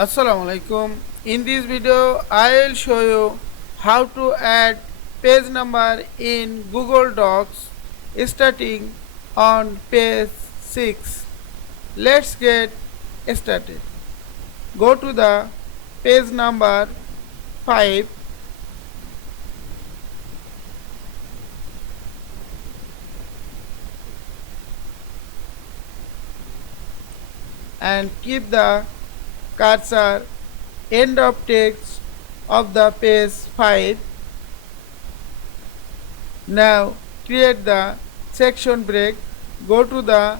Assalamu Walaikum. In this video, I will show you how to add page number in Google Docs starting on page 6. Let's get started. Go to the page number 5 and keep the cursor end of text of the page 5. Now create the section break. Go to the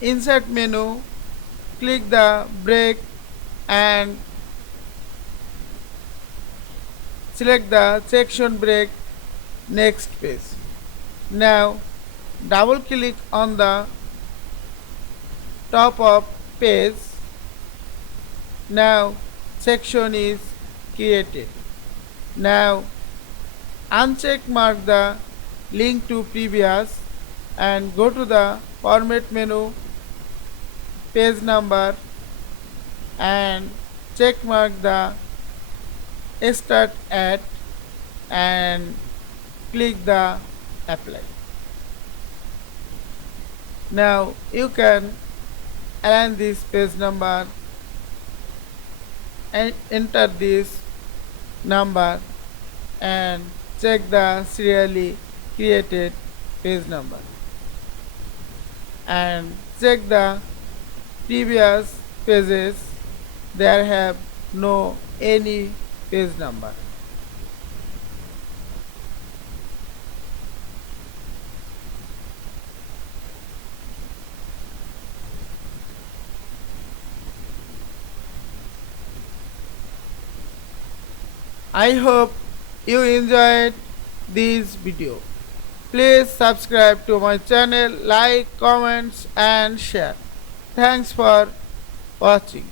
insert menu, click the break and select the section break next page. Now double click on the top of page. Now section is created. Now uncheck mark the link to previous and go to the format menu, page number and check mark the start at and click the apply. Now you can align this page number and enter this number and check the serially created page number and check the previous pages. There have no any page number. I hope you enjoyed this video. Please subscribe to my channel, like, comments and share. Thanks for watching.